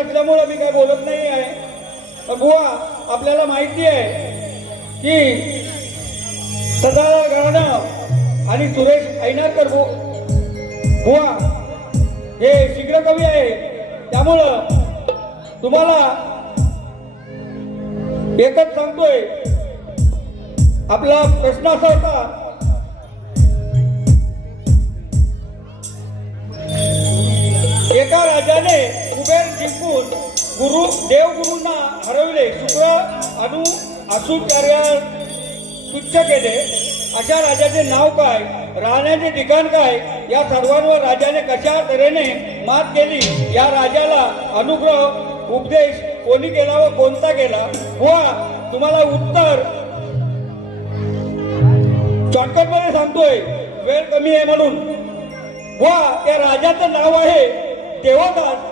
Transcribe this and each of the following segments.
असल्यामुळं मी काय बोलत नाही आहे. पण बुवा आपल्याला माहिती आहे की सदाला गाणं आणि सुरेश ऐनारकर बो बुवा हे शीघ्र कवी आहे. त्यामुळं तुम्हाला एकच सांगतोय. आपला प्रश्न असा होता जिंकून गुरु देवगुरूंना हरवले. शुक्र अनु आसुचार्य तुच्छ केले. अशा राजाचे नाव काय? राहण्याचे ठिकाण काय? या सर्वांवर राजाने कशा तऱ्हेने मात केली? या राजाला अनुग्रह उपदेश कोणी केला व कोणता केला? बुवा तुम्हाला उत्तर शॉर्टकट सांगतोय. वेळ कमी आहे म्हणून. वा त्या राजाचं नाव आहे देवदास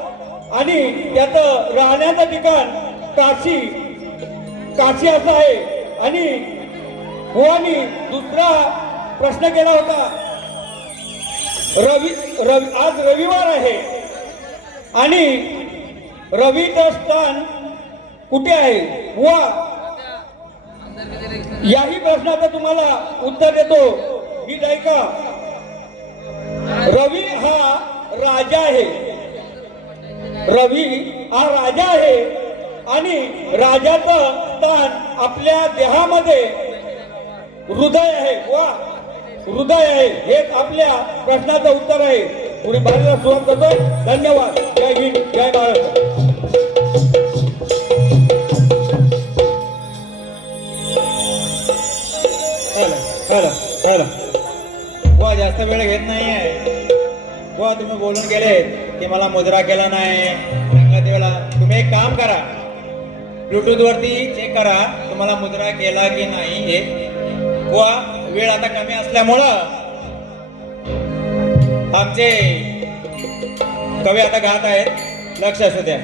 आणि त्याचं राहण्याचं ठिकाण काशी. काशी असं आहे. आणि बुवानी दुसरा प्रश्न केला होता. रवी रवी आज रविवार आहे. आणि रवीचं स्थान कुठे आहे? वा. याही प्रश्नाचं तुम्हाला उत्तर देतो. ही ऐका रवी हा राजा आहे. रवी हा राजा आहे. आणि राजाचं स्थान आपल्या देहामध्ये हृदय आहे. वा. हृदय आहे. हेच आपल्या प्रश्नाचं उत्तर आहे. पुढे बाजूला सुरुवात करतोय. धन्यवाद. जय हिंद. जय भारत. हॅलो हॅलो हॅलो तुम्ही बोलून गेले की मला मुद्रा केला नाही. रंगत वेळा तुम्ही एक काम करा. ब्लूटूथ वरती चेक करा तुम्हाला मुद्रा केला की नाही हे. वा वेळ आता कमी असल्यामुळं आमचे कवी आता गात आहेत. लक्ष असू द्या.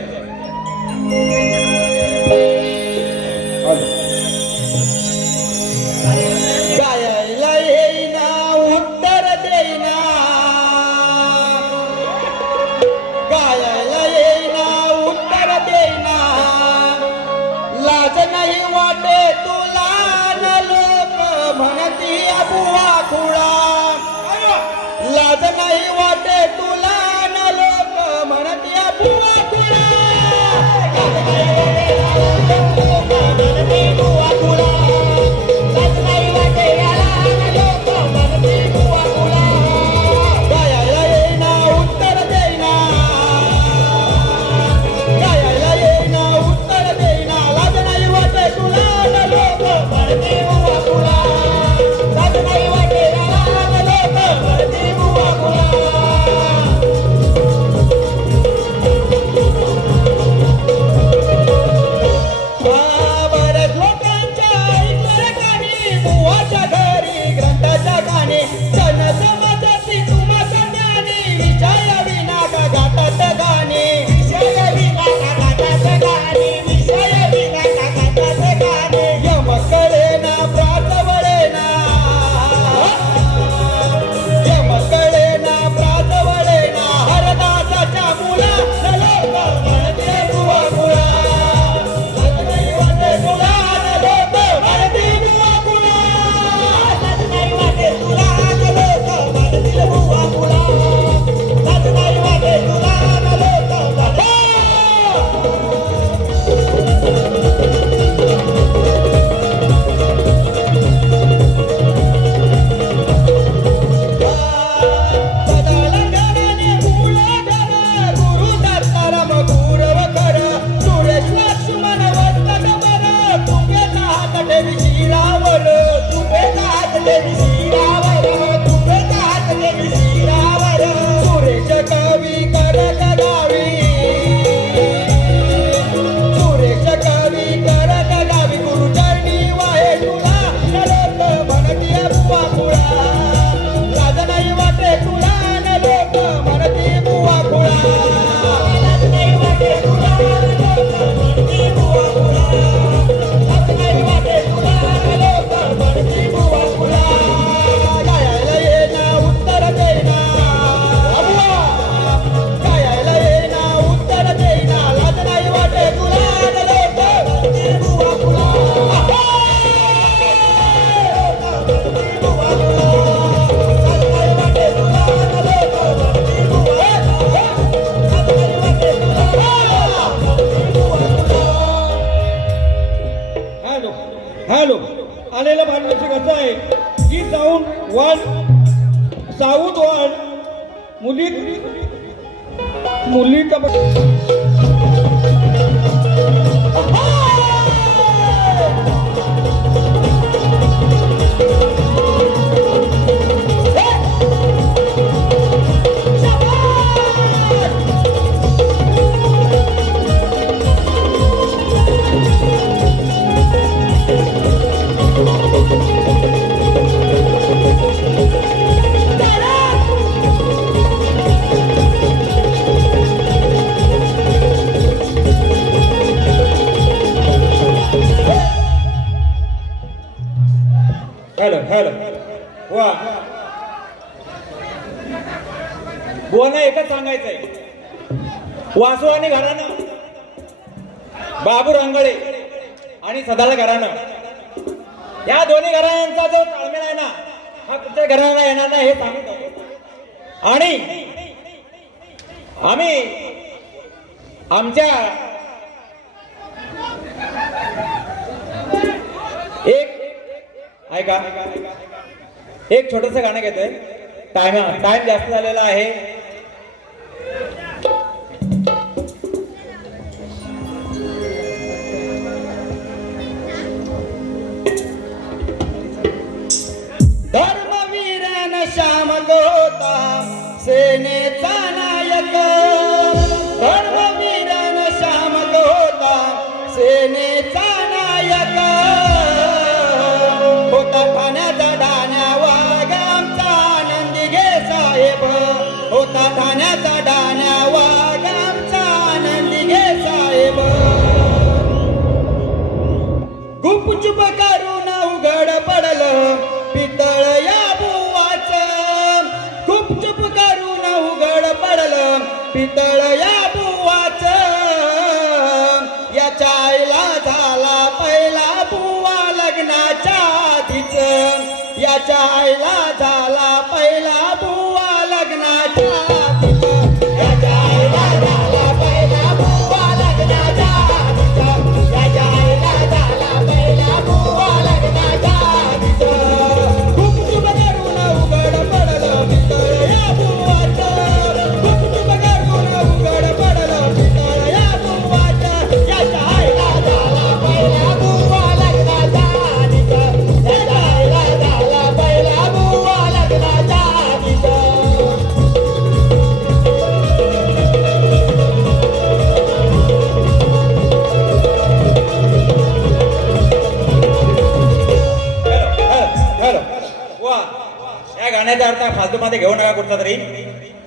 Amen. मुली मुलीचा हॅलो बुवाना एकच सांगायचंय. वासू आणि घराणं. बाबू रंगळे आणि सदाळ घराणं. या दोन्ही घराण्यांचा जो ताळमेळ आहे ना हा कुठच्या घराण्याला येणार नाही हे सांगितलं आणि आम्ही आमच्या एक ऐका. एक छोटस गाणं घेतोय. टाइम टाइम जास्त झालेला आहे. होता. सेनेचा नायक. धर्मवीरन श्याम होता. सेनेचा नायक. होता ठाण्याचा डाण्या वागामचा आनंदी घे साहेब. होता ठाण्याचा डाण्या वागामचा आनंदी घे साहेब. गुपचुप पितळ या बुवाच. याच्या आईला झाला पहिला बुवा लग्नाच्या आधीच. याच्या आईला झाला गाण्याचा अर्थ फालतूमध्ये घेऊ नका कुठचा तरी.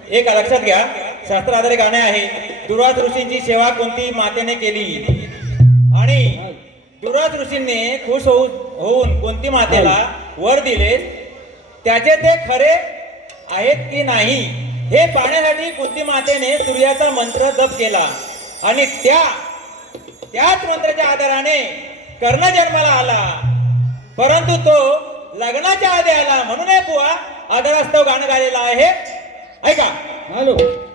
एक लक्षात घ्या शास्त्र आधारित गाणे आहे दुराज ऋषींची सेवा कोणती मातेने केली? आणि दुराज ऋषींनी खुश होऊन होऊन कोणती मातेला वर दिले? त्याचे ते खरे आहेत की नाही? हे पाहण्यासाठी कुंती मातेने सूर्याचा मंत्र जप केला? आणि त्या त्याच मंत्राच्या आधाराने कर्ण जन्माला आला. परंतु तो लग्नाच्या आधी आला. म्हणून हे बुवा आदरास्तव गाणं गायलेलं आहे. ऐका. हॅलो.